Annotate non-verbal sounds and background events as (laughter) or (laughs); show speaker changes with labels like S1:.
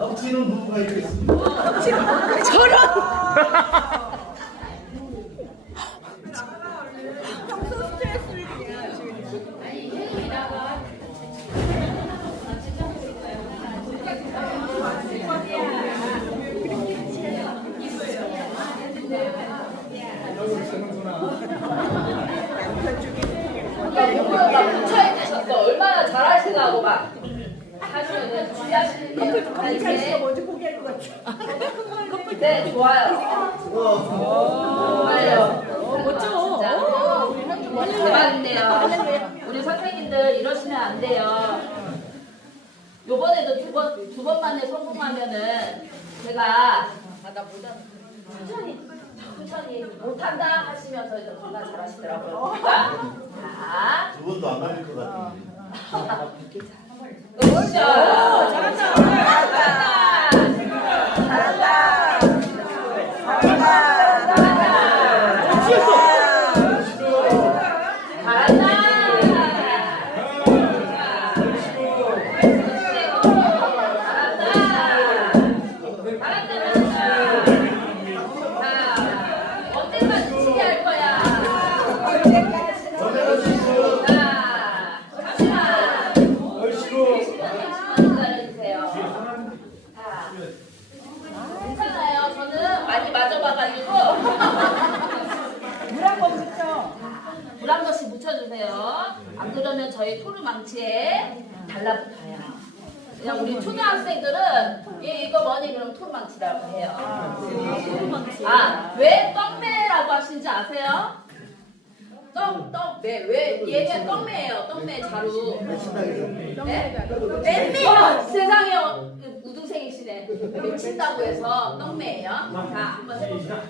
S1: 엎치는 부부가 있겠습니다.
S2: 막 묻혀 있으셨어. 얼마나 잘하시려고 막 주의하시는 게
S3: 자기가 먼저 포기할 것 같아. (laughs)
S2: 네, 좋아요. 좋아요. 멋져. 대박인데요. 우리 선생님들 이러시면 안 돼요. 요번에도 두 번, 두 번 만에 성공하면은 제가 아나 못한 천천히 천천히 못한다 하시면서 이제 겁나 잘하시더라고요. 자,
S1: 두 번도 안 걸릴 것 같아요.
S2: 으쌰. 잘 한다. 잘한다. 괜찮아요. 저는 많이 맞아봐가지고
S3: 물한 번 묻혀.
S2: 물한 번씩 묻혀주세요. 안 그러면 저희 토르망치에 달라붙어요. 그냥 우리 초등학생들은 얘 이거 뭐니 그럼 토르망치라고 해요. 아, 왜 떡매라고 하시는지 아세요? 떡, 떡 매. 왜? 얘가 떡매예요. 떡매 자루. 네? 맴매요. 세상에 어, 우등생이시네. 맺힌다고 해서 떡매예요. 자, 한번 해보세요.